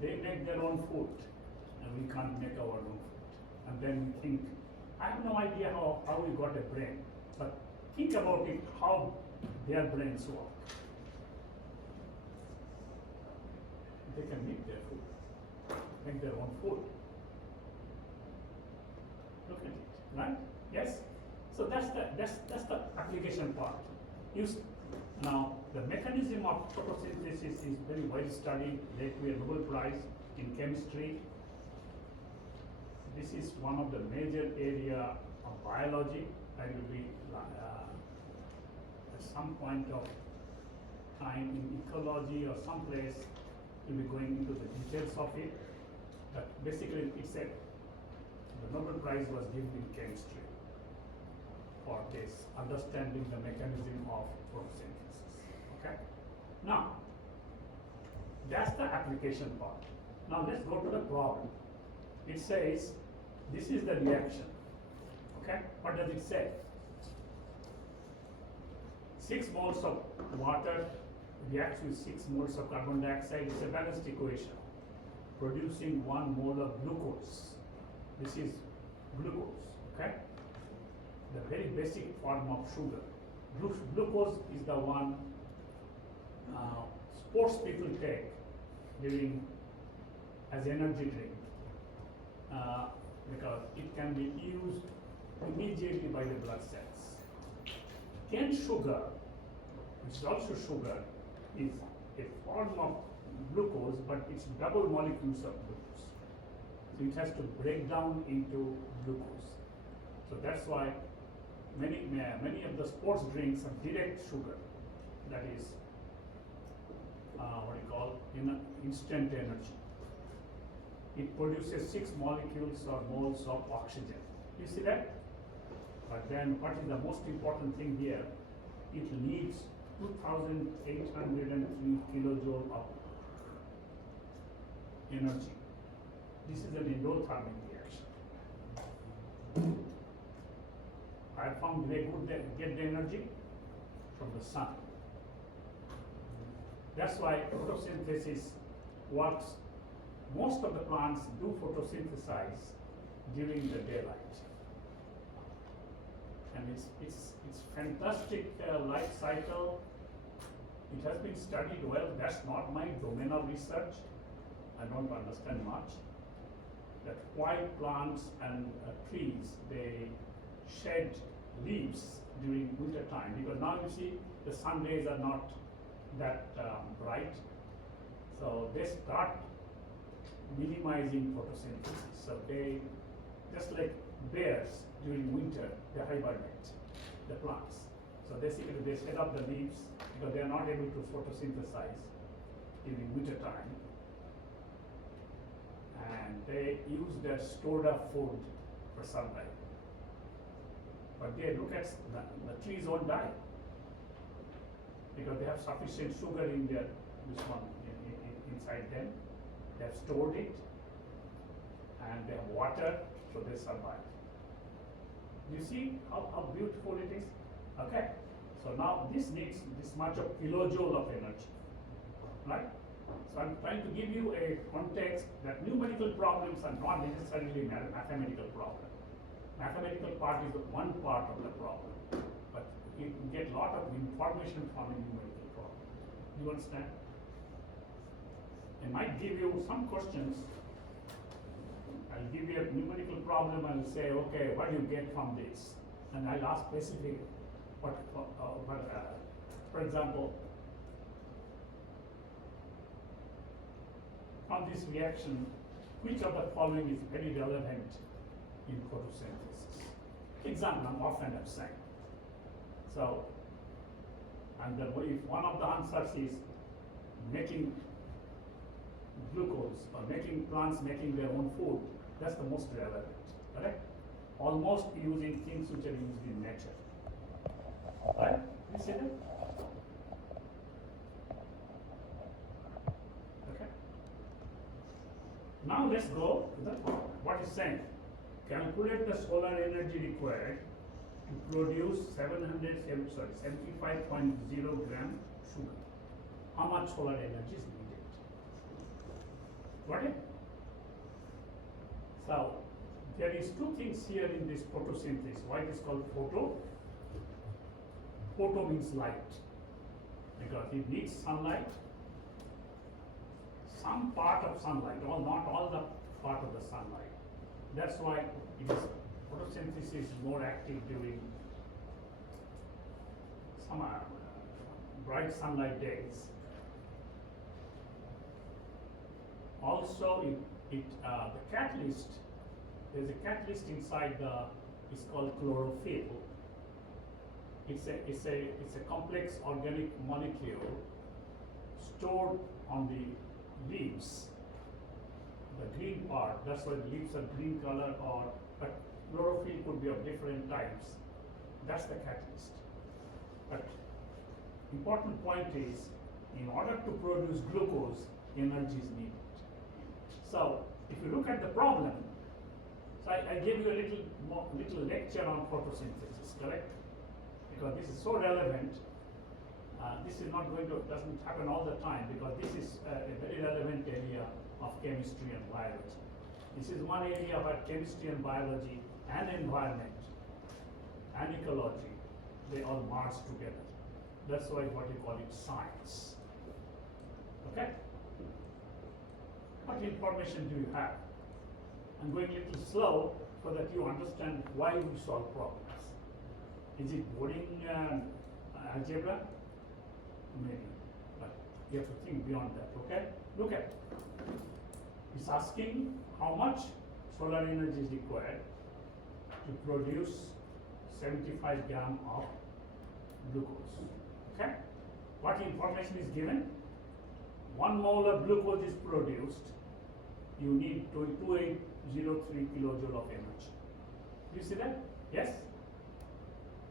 they make their own food, and we can't make our own food. And then we think, I have no idea how we got a brain, but think about it, how their brains work. They can make their food, make their own food. Look at it, right? Yes? So that's the application part. Now, the mechanism of photosynthesis is very well studied, led to a Nobel Prize in chemistry. This is one of the major area of biology. I will be at some point of time in ecology or someplace, we'll be going into the details of it. But basically, the Nobel Prize was given in chemistry for this, understanding the mechanism of photosynthesis. Okay? Now, that's the application part. Now let's go to the problem. It says, this is the reaction. Okay? What does it say? 6 moles of water reacts with 6 moles of carbon dioxide. It's a balanced equation, producing 1 mole of glucose. This is glucose, okay? The very basic form of sugar. Glucose is the one sports people take during as energy drink because it can be used immediately by the blood cells. Cane sugar, which is also sugar, is a form of glucose, but it's double molecules of glucose. So it has to break down into glucose. So that's why many of the sports drinks have direct sugar. That is what you call instant energy. It produces 6 molecules or moles of oxygen. You see that? But then what is the most important thing here? It needs 2,803 kilojoule of energy. This is an endothermic reaction. I found they could get the energy from the sun. That's why photosynthesis works. Most of the plants do photosynthesize during the daylight. And it's fantastic life cycle. It has been studied well. That's not my domain of research. I don't understand much. That why plants and trees, they shed leaves during winter time, because now you see the sun rays are not that bright. So they start minimizing photosynthesis. So they, just like bears during winter, they hibernate, the plants. So basically they set up the leaves because they are not able to photosynthesize during winter time. And they use their stored up food for sunlight. But they look at the trees won't die because they have sufficient sugar in their inside them. They have stored it, and they have water, so they survive. You see how beautiful it is? Okay. So now this needs this much of kilojoule of energy, right? So I'm trying to give you a context that numerical problems are not necessarily mathematical problem. Mathematical part is one part of the problem, but you can get a lot of information from a numerical problem. You understand? I might give you some questions. I'll give you a numerical problem and say, okay, what do you get from this? And I'll ask specifically, for example, from this reaction, which of the following is very relevant in photosynthesis? Example, I'm saying. So, and if one of the answers is making glucose or making plants making their own food, that's the most relevant, correct? Almost using things which are used in nature, right? You see that? Okay. Now let's go to what is saying. Calculate the solar energy required to produce 75.0 gram sugar. How much solar energy is needed? Got it? So there is two things here in this photosynthesis. Why it is called photo? Photo means light, because it needs sunlight, some part of sunlight, not all the part of the sunlight. That's why it is photosynthesis is more active during summer, bright sunlight days. Also, the catalyst, there's a catalyst inside it's called chlorophyll. It's a complex organic molecule stored on the leaves, the green part. That's why the leaves are green color, but chlorophyll could be of different types. That's the catalyst. But important point is, in order to produce glucose, energy is needed. So if you look at the problem, so I gave you a little lecture on photosynthesis, correct? Because this is so relevant. This is not doesn't happen all the time, because this is a very relevant area of chemistry and biology. This is one area where chemistry and biology and environment and ecology, they all merge together. That's why what you call it science. Okay? What information do you have? I'm going a little slow so that you understand why we solve problems. Is it boring algebra? Maybe, but you have to think beyond that, okay? Look at it. It's asking how much solar energy is required to produce 75 gram of glucose, okay? What information is given? 1 mole of glucose is produced, you need 2803 kilojoule of energy. Do you see that? Yes?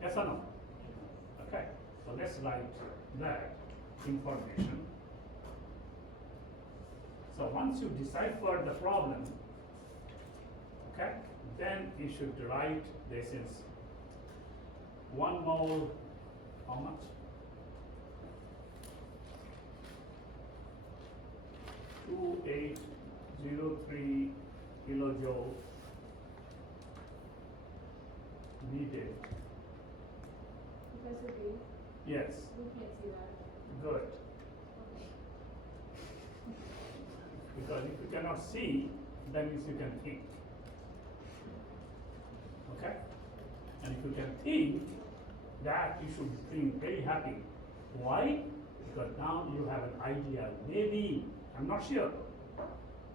Yes or no? Okay, so let's write that information. So once you decipher the problem, okay, then you should write this is 1 mole, how much? 2803 kilojoule needed. Professor B, Yes, we can't see that. good. Because if you cannot see, that means you can think. Okay? And if you can think, that you should feel very happy. Why? Because now you have an idea. Maybe, I'm not sure,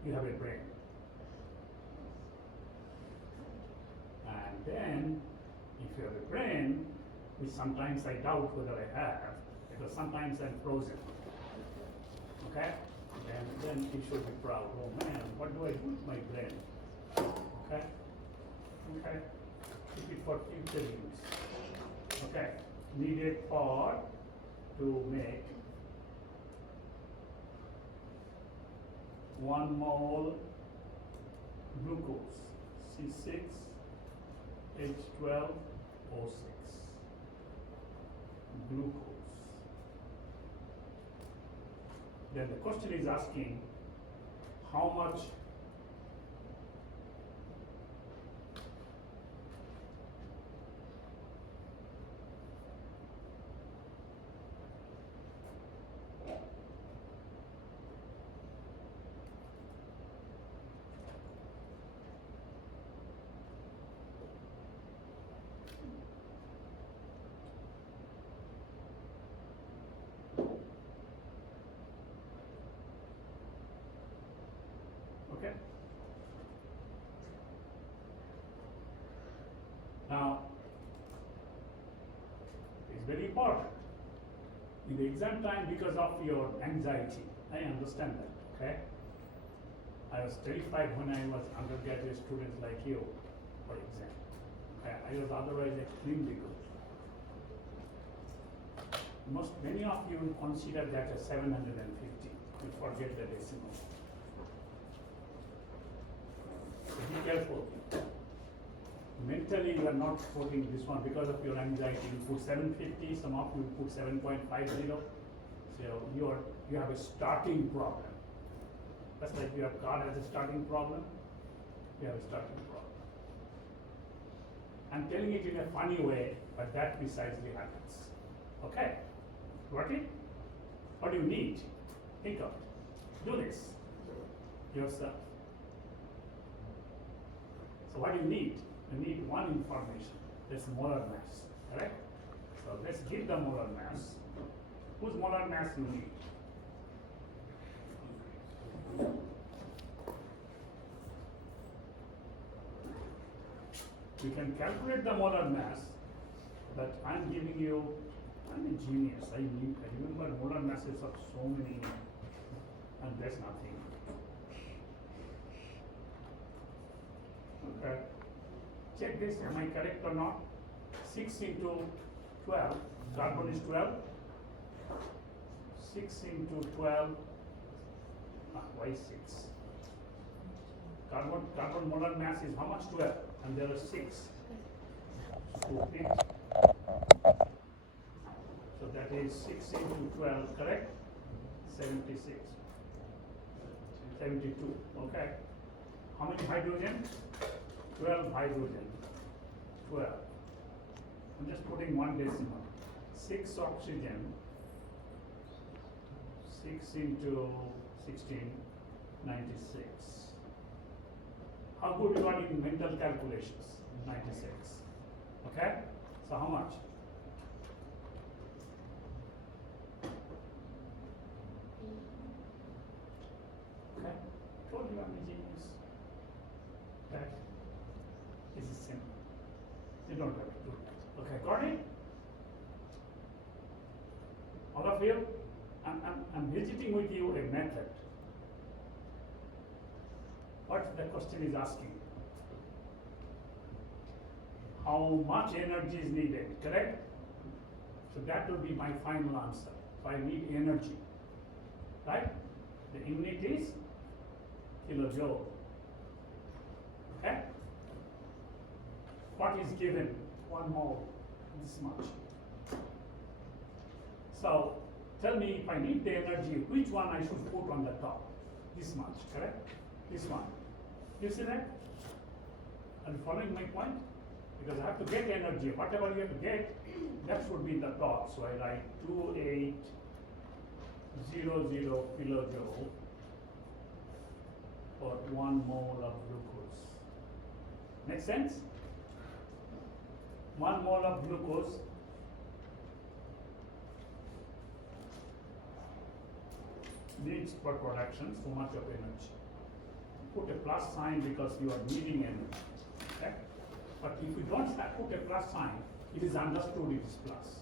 you have a brain. And then, if you have a brain, which sometimes I doubt whether I have, because sometimes I'm frozen. Okay? And then you should be proud. Oh man, what do I do with my brain? Okay? Okay? Keep it for future use. Okay? Needed for to make 1 mole glucose, C6H12O6. Glucose. Then the question is asking how much okay? Now, it's very important. In the exam time, because of your anxiety, I understand that, okay? I was terrified when I was undergraduate student like you for exam. Okay? I was otherwise extremely good. Many of you will consider that as 750. You forget the decimal. So be careful. Mentally, you are not putting this one because of your anxiety. You put 750, some of you put 7.50. So you have a starting problem. Just like your car has a starting problem, you have a starting problem. I'm telling it in a funny way, but that precisely happens. Okay? Got it? What do you need? Think of it. Do this yourself. So what do you need? You need one information. That's molar mass. Correct? So let's give the molar mass. Whose molar mass you need? You can calculate the molar mass, but I'm giving you, I'm a genius. I remember molar masses of so many, and there's nothing. Okay. Check this, am I correct or not? 6 into 12, carbon is 12. 6 into 12, why 6? Carbon molar mass is how much? 12, and there are 6. Stupid. So that is 6 into 12, correct? 76. 72, okay. How many hydrogen? 12 hydrogen. 12. I'm just putting one decimal. 6 oxygen. 6 into 16, 96. How good you are in mental calculations? 96. Okay? So how much? Okay? Told you I'm a genius. That is simple. You don't have to do that. Okay, got it? All of you? I'm visiting with you a method. What the question is asking? How much energy is needed, correct? So that will be my final answer. So I need energy, right? The unit is kilojoule. Okay? What is given? 1 mole, this much. So tell me if I need the energy, which one I should put on the top? This much, correct? This one. You see that? Are you following my point? Because I have to get energy. Whatever you have to get, that should be in the top. So I write 2800 kilojoule for 1 mole of glucose. Make sense? 1 mole of glucose needs for production so much of energy. Put a plus sign because you are needing energy. Okay? But if you don't put a plus sign, it is understood it is plus.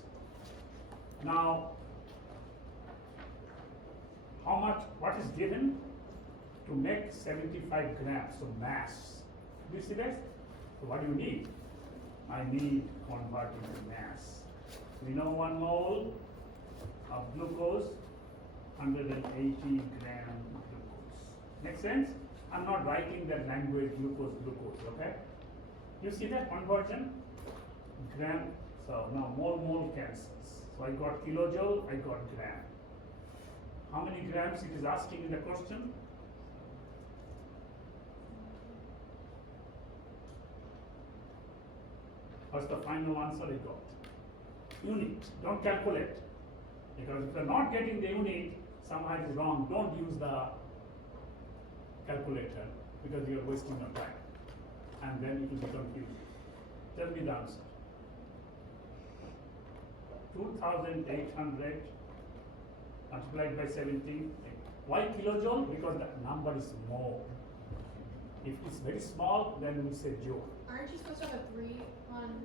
Now, how much, what is given to make 75 grams of mass? Do you see that? So what do you need? I need convert into mass. We know 1 mole of glucose, 180 gram glucose. Make sense? I'm not writing that language glucose, okay? You see that conversion? Gram, so now mole cancels. So I got kilojoule, I got gram. How many grams it is asking in the question? What's the final answer I got? Unit, don't calculate. Because if you're not getting the unit, somehow it is wrong. Don't use the calculator because you're wasting your time. And then it will be confusing. Tell me the answer. 2,800 multiplied by 17. Why kilojoule? Because the number is mole. If it's very small, then we say joule. Aren't you supposed to have a 3 on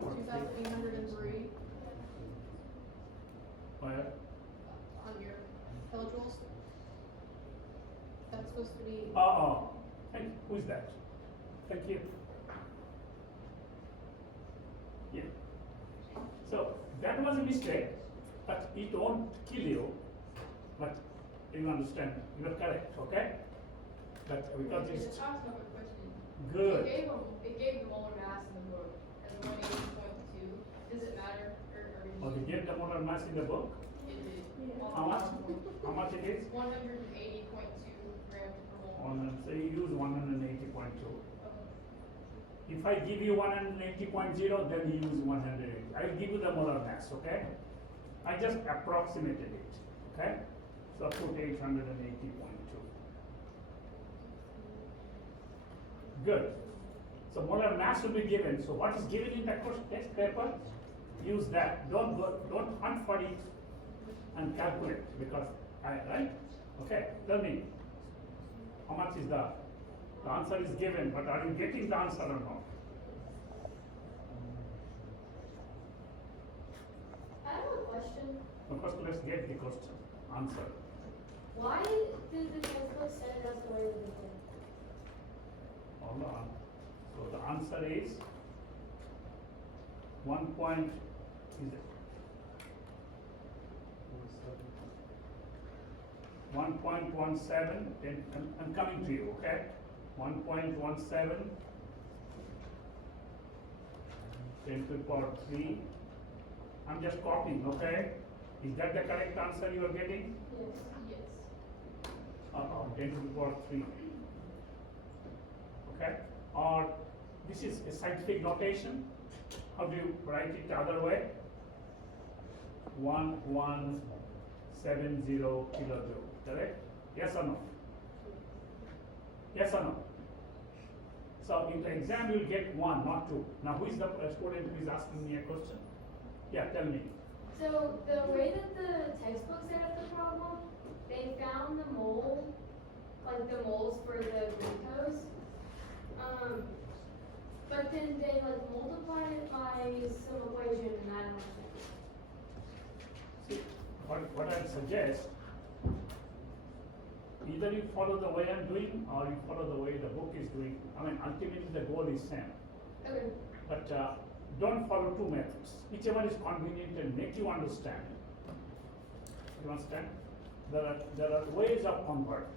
2,803 Where? on your kilojoules? That's supposed to be. Who is that? Thank you. Yeah. So that was a mistake, but it won't kill you. But you understand, you are correct, okay? But because It's it's a talks about a question. good. It gave the molar mass in the book as 180.2. Does it matter? Or Or they get the molar mass in the book? it did. How much? How much it is? 180.2 grams per mole. So you use 180.2. If I give you 180.0, then you use 180. I will give you the molar mass, okay? I just approximated it, okay? So I put 880.2. Good. So molar mass will be given. So what is given in the test paper? Use that. Don't hunt for it and calculate because right? Okay. Tell me. How much is the answer is given, but are you getting the answer or not? I have a question. First, let's get the question answer. Why did the textbook set it up the way that it did? Hold on. So the answer is 1 point is 1.17. Then I'm coming to you, okay? 1.17 10 to the power 3. I'm just copying, okay? Is that the correct answer you are getting? Yes. Yes. 10 to the power 3. Okay? Or this is a scientific notation. How do you write it the other way? 1170 kilojoule. Correct? Yes or no? Yes or no? So in the exam you will get 1, not 2. Now who is the student who is asking me a question? Yeah, tell me. So the way that the textbook set up the problem, they found the mole, like the moles for the glucose. But then they like multiplied it by some equation and I don't know. See, what I suggest, either you follow the way I'm doing or you follow the way the book is doing. I mean, ultimately the goal is same. Okay. But don't follow two methods. Whichever is convenient and make you understand. You understand? There are ways of converting.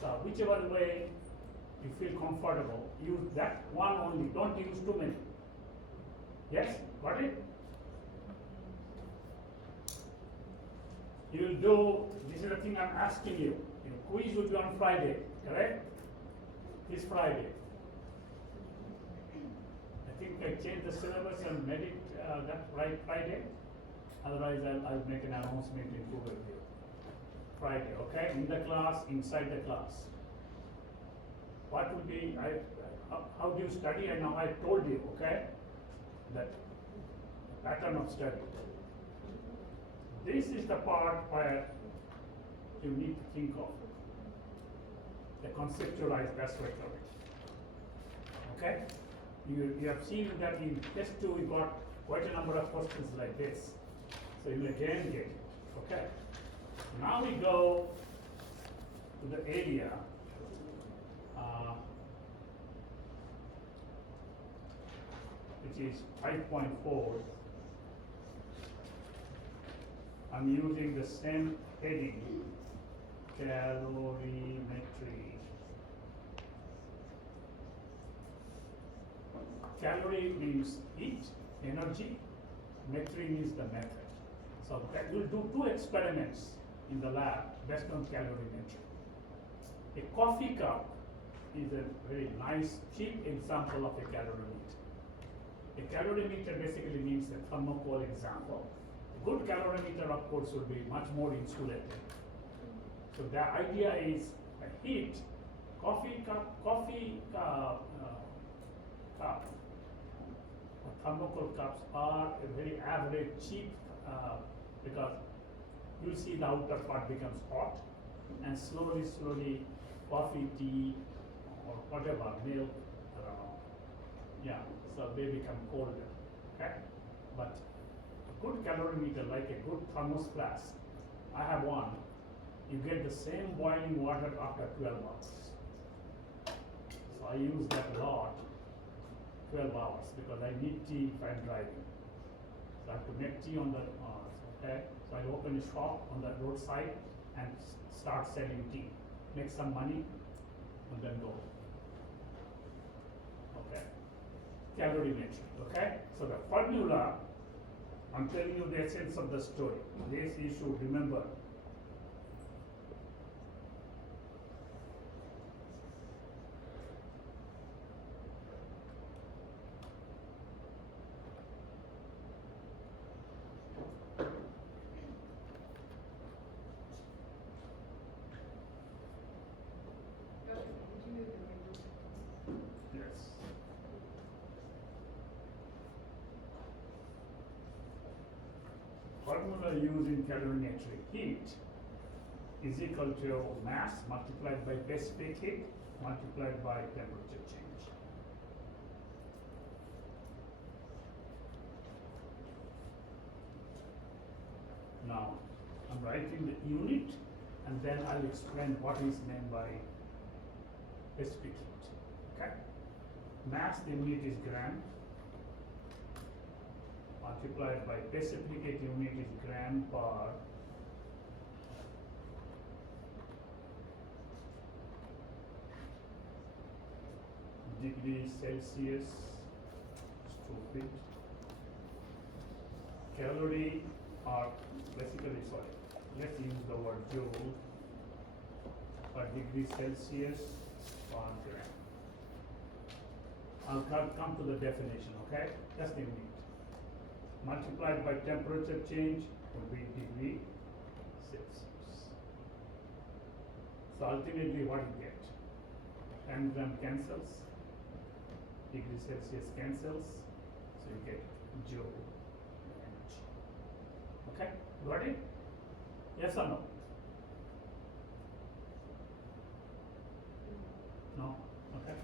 So whichever way you feel comfortable, use that one only. Don't use too many. Yes? Got it? You will do, this is the thing I'm asking you. Your quiz will be on Friday, correct? This Friday. I think I changed the syllabus and made it that right Friday. Otherwise, I'll make an announcement in Google View. Friday, okay? In the class, inside the class. What would be, how do you study? I know I told you, okay? That pattern of study. This is the part where you need to think of the conceptualized aspect of it. Okay? You have seen that in test 2 we got quite a number of questions like this. So you will again get it. Okay? Now we go to the area which is 5.4. I'm using the same heading, calorimetry. Calorie means heat, energy, metry means the method. So that we'll do 2 experiments in the lab based on calorimetry. A coffee cup is a very nice, cheap example of a calorimeter. A calorimeter basically means a thermocol example. A good calorimeter, of course, would be much more insulated. So the idea is a heat, coffee cup, thermocol cups are a very average, cheap, because you'll see the outer part becomes hot, and slowly, coffee, tea, or whatever, milk, so they become colder, okay? But a good calorimeter, like a good thermos flask, I have one, you get the same boiling water after 12 hours. So I use that a lot, 12 hours, because I need tea if I'm driving. So I have to make tea on the, okay? So I open a shop on the roadside and start selling tea. Make some money and then go. Okay? Calorimetry, okay? So the formula I'm telling you the essence of the story. This you should remember. Did you move the rainbow? Yes. Formula used in calorimetric heat is equal to mass multiplied by specific heat multiplied by temperature change. Now, I'm writing the unit and then I'll explain what is meant by specific heat. Okay? Mass, the unit is gram, multiplied by specific heat unit is gram per degree Celsius. Stupid. Calorie are basically, sorry, let's use the word joule per degree Celsius per gram. I'll come to the definition, okay? That's the unit. Multiplied by temperature change would be degree Celsius. So ultimately what you get? 10 gram cancels, degree Celsius cancels, so you get joule energy. Okay, got it? Yes or no? No? Okay.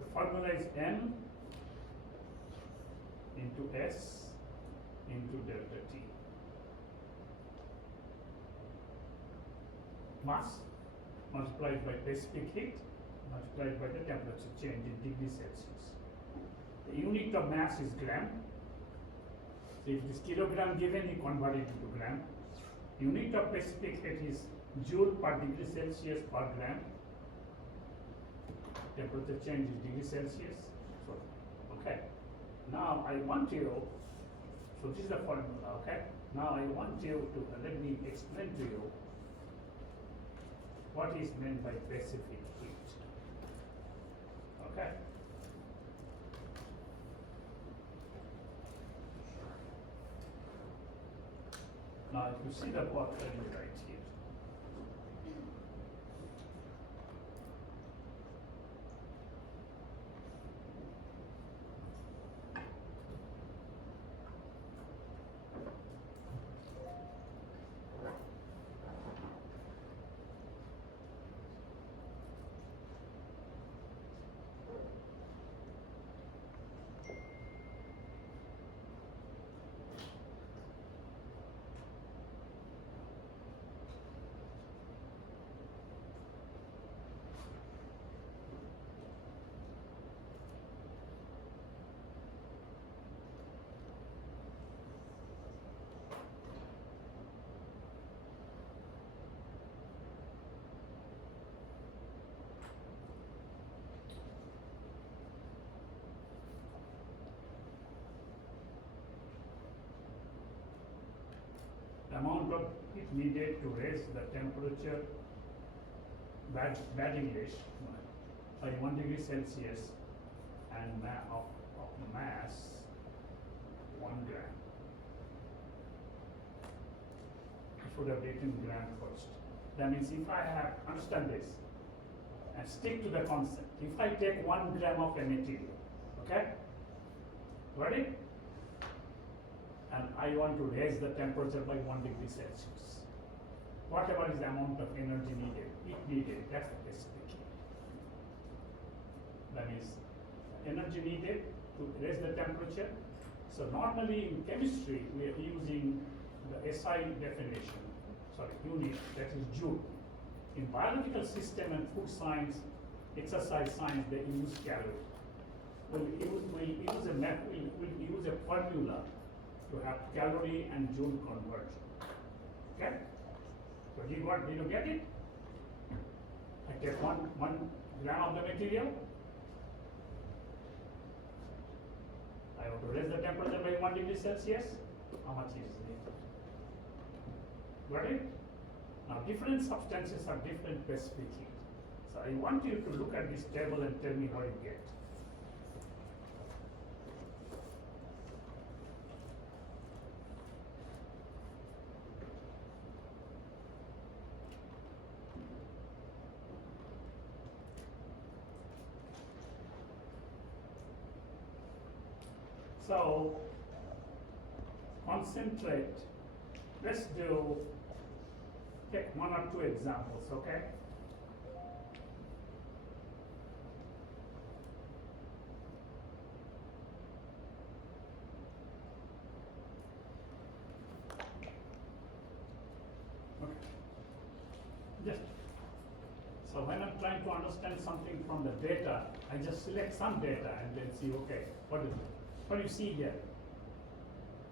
The formula is M into S into delta T. Mass multiplied by specific heat multiplied by the temperature change in degree Celsius. The unit of mass is gram. So if it is kilogram given, you convert it into gram. Unit of specific heat is joule per degree Celsius per gram. Temperature change is degree Celsius. So, okay. Now I want you, so this is the formula, okay? Now I want you to, let me explain to you what is meant by specific heat. Okay? Now if you see the what I will write here. The amount of heat needed to raise the temperature, bad English, by 1 degree Celsius and of mass 1 gram. I should have written gram first. That means if I have, understand this, and stick to the concept. If I take 1 gram of a material, okay? Got it? And I want to raise the temperature by 1 degree Celsius. Whatever is the amount of energy needed, heat needed, that's the specific heat. That is energy needed to raise the temperature. So normally in chemistry, we are using the SI definition, unit, that is joule. In biological system and food science, exercise science, they use calorie. We'll use a formula to have calorie and joule conversion. Okay? So did you get it? I take one gram of the material. I want to raise the temperature by 1 degree Celsius, how much heat is needed? Got it? Now different substances have different specific heat. So I want you to look at this table and tell me how you get. So concentrate. Let's take 1 or 2 examples, okay? Okay. Just so when I'm trying to understand something from the data, I just select some data and then see, okay, what do you see here?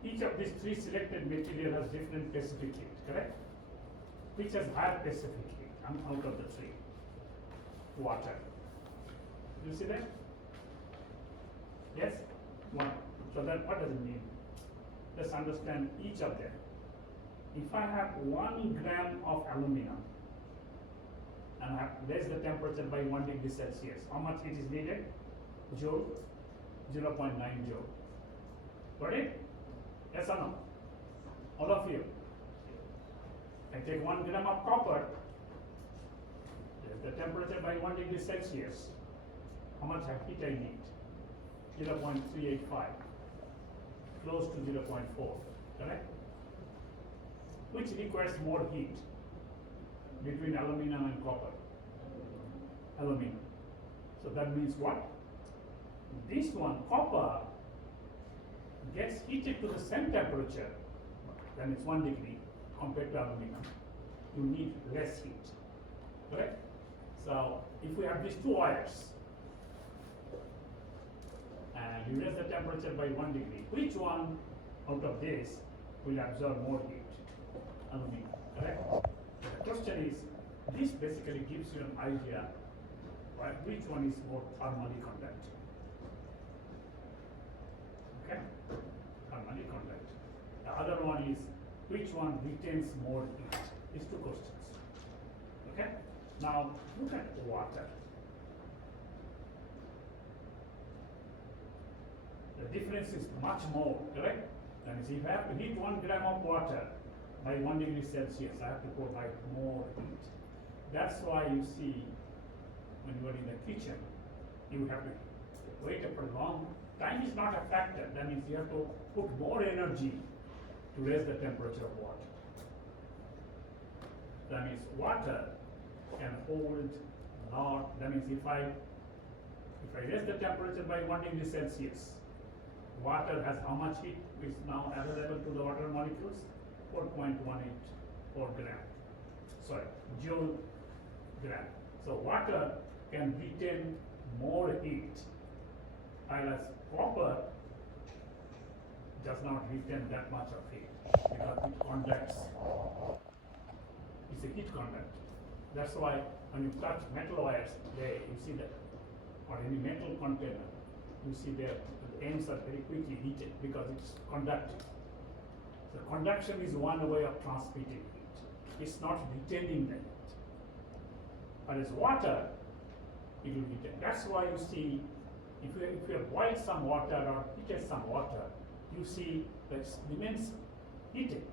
Each of these 3 selected material has different specific heat, correct? Which has higher specific heat out of the 3? Water. You see that? Yes? 1. So that what does it mean? Let's understand each of them. If I have 1 gram of aluminum and I have raised the temperature by 1 degree Celsius, how much heat is needed? Joule? 0.9 joule. Got it? Yes or no? All of you. I take 1 gram of copper, raise the temperature by 1 degree Celsius. How much heat I need? 0.385. Close to 0.4. Correct? Which requires more heat between aluminum and copper? Aluminum. So that means what? This one, copper, gets heated to the same temperature, then it's 1 degree compared to aluminum. You need less heat. Correct? So if we have these 2 wires and you raise the temperature by 1 degree, which one out of this will absorb more heat? Aluminum. Correct? The question is, this basically gives you an idea, right, which one is more thermally conductive. Okay? Thermally conductive. The other one is, which one retains more heat? These 2 questions. Okay? Now, look at water. The difference is much more, correct? That is, if I have to heat 1 gram of water by 1 degree Celsius, I have to provide more heat. That's why you see, when you are in the kitchen, you have to wait for long. Time is not a factor. That means you have to put more energy to raise the temperature of water. That means water can hold lot. That means if I raise the temperature by 1 degree Celsius, water has how much heat is now available to the water molecules? 4.184 gram. Sorry, joule gram. So water can retain more heat, whereas copper does not retain that much of heat because it conducts. It's a heat conductor. That's why when you touch metal wires, you see that, or any metal container, you see the ends are very quickly heated because it's conducting. So conduction is one way of transmitting heat. It's not retaining the heat. Whereas water, it will retain. That's why you see, if you have boiled some water or heated some water, you see that it remains heated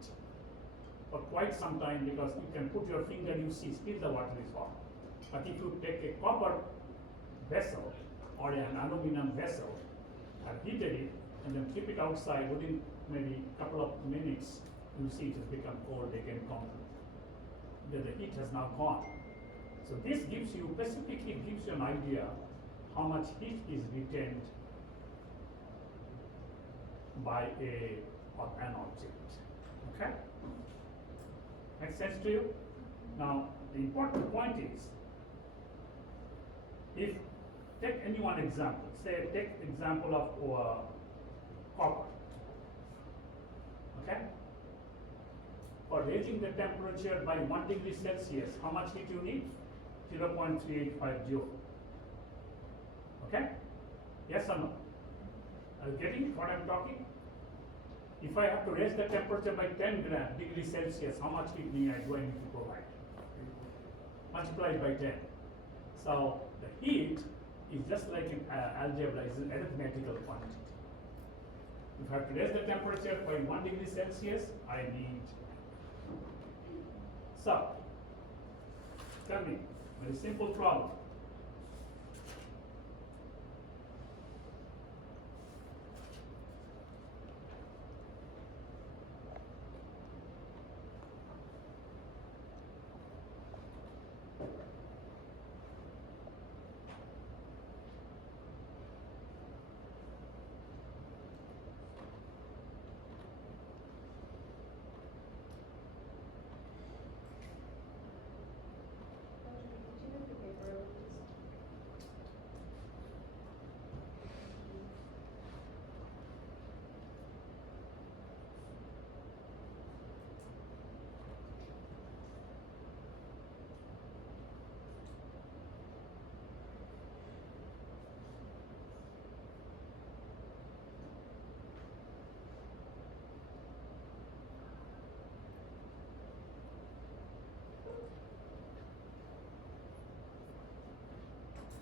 for quite some time because you can put your finger, you see still the water is hot. But if you take a copper vessel or an aluminum vessel and heated it and then keep it outside within maybe a couple of minutes, you see it has become cold again completely. The heat has now gone. So this gives you, specifically gives you an idea how much heat is retained by an object. Okay? Makes sense to you? Now, the important point is, if, take any one example, say take example of copper. Okay? For raising the temperature by 1 degree Celsius, how much heat you need? 0.385 joule. Okay? Yes or no? Are you getting what I'm talking? If I have to raise the temperature by 10 degrees Celsius, how much heat do I need to provide? Multiplied by 10. So the heat is just like in algebra, is an arithmetical quantity. If I have to raise the temperature by 1 degree Celsius, I need. So, tell me, very simple problem. Could you move the paper over, please?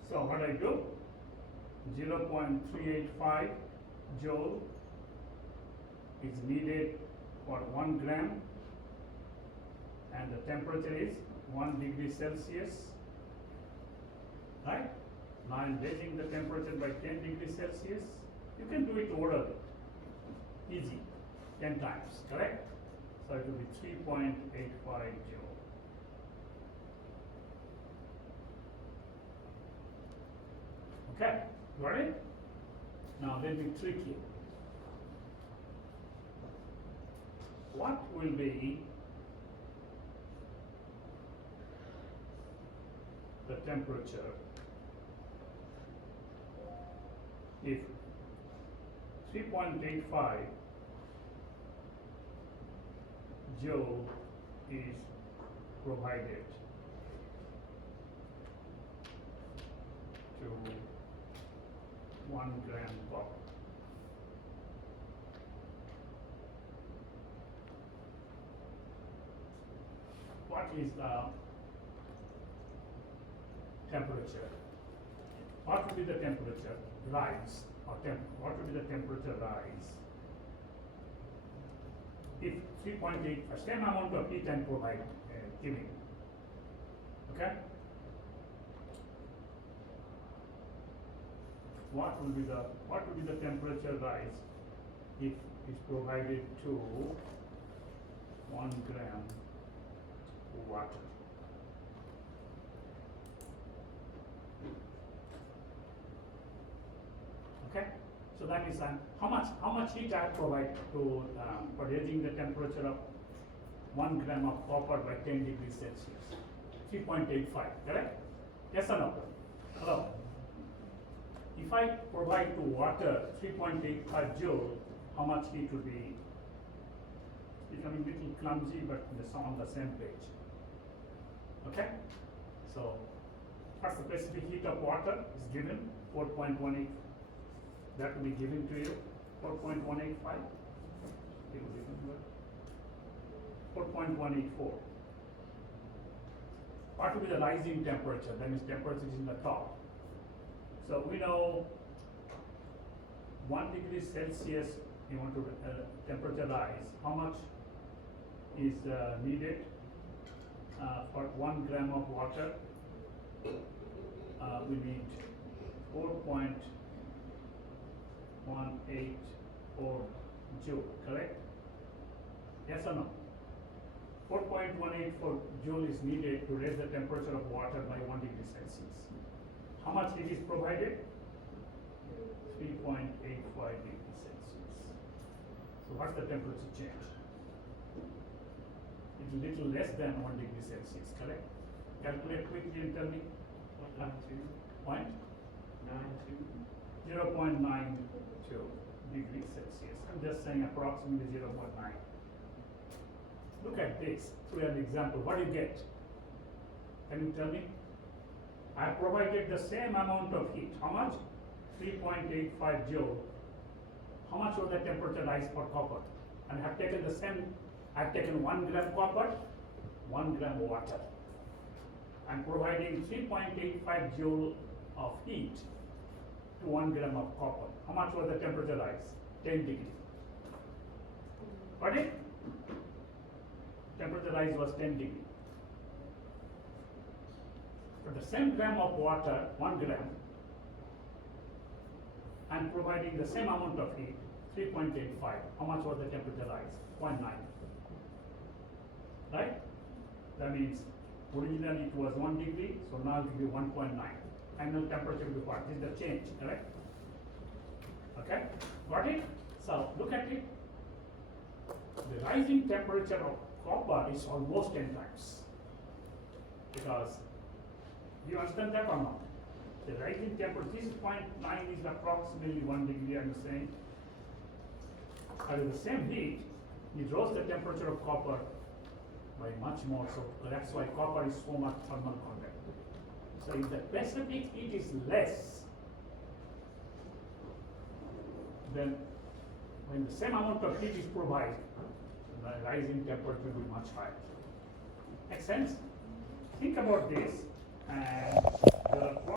So what I do? 0.385 joule is needed for 1 gram, and the temperature is 1 degree Celsius. Right? Now I'm raising the temperature by 10 degrees Celsius. You can do it orally. Easy. 10 times, correct? So it will be 3.85 joule. Okay, got it? Now let me trick you. What will be the temperature if 3.85 joule is provided to 1 gram bulk? What is the temperature? What would be the temperature rise, or what would be the temperature rise if 3.8, same amount of heat I'm giving? Okay? What will be the temperature rise if it's provided to 1 gram water? Okay, so that is how much heat I provide to for raising the temperature of 1 gram of copper by 10 degrees Celsius? 3.85, correct? Yes or no? Hello. If I provide to water 3.85 joule, how much heat will be? Becoming a little clumsy, but it's on the same page. Okay? So, what's the specific heat of water is given? 4.18. That will be given to you. 4.185. It will be given 4.184. What will be the rising temperature? That means temperature is in the top. So we know 1 degree Celsius, you want to temperature rise. How much is needed for 1 gram of water? We need 4.184 joule, correct? Yes or no? 4.184 joule is needed to raise the temperature of water by 1 degree Celsius. How much heat is provided? 3.85 degrees Celsius. So what's the temperature change? It's a little less than 1 degree Celsius, correct? Calculate quickly and tell me. 0.92 degrees Celsius. I'm just saying approximately 0.9. Look at this through an example. What do you get? Can you tell me? I provided the same amount of heat. How much? 3.85 joule how much will the temperature rise for copper? And I have taken the same, I have taken 1 gram copper, 1 gram water. I'm providing 3.85 joule of heat to 1 gram of copper. How much will the temperature rise? 10 degree. Got it? Temperature rise was 10 degree. For the same gram of water, 1 gram, I'm providing the same amount of heat, 3.85. How much was the temperature rise? 0.9. Right? That means originally it was 1 degree, so now it will be 1.9. Final temperature will be what? This is the change, correct? Okay? Got it? So look at it. The rising temperature of copper is almost 10 times. Because you understand that or not? The rising temperature, this 0.9 is approximately 1 degree, I'm saying. And with the same heat, it rose the temperature of copper by much more. So that's why copper is so much thermal conductor. So if the specific heat is less, then when the same amount of heat is provided, the rising temperature will be much higher. Make sense? Think about this, and the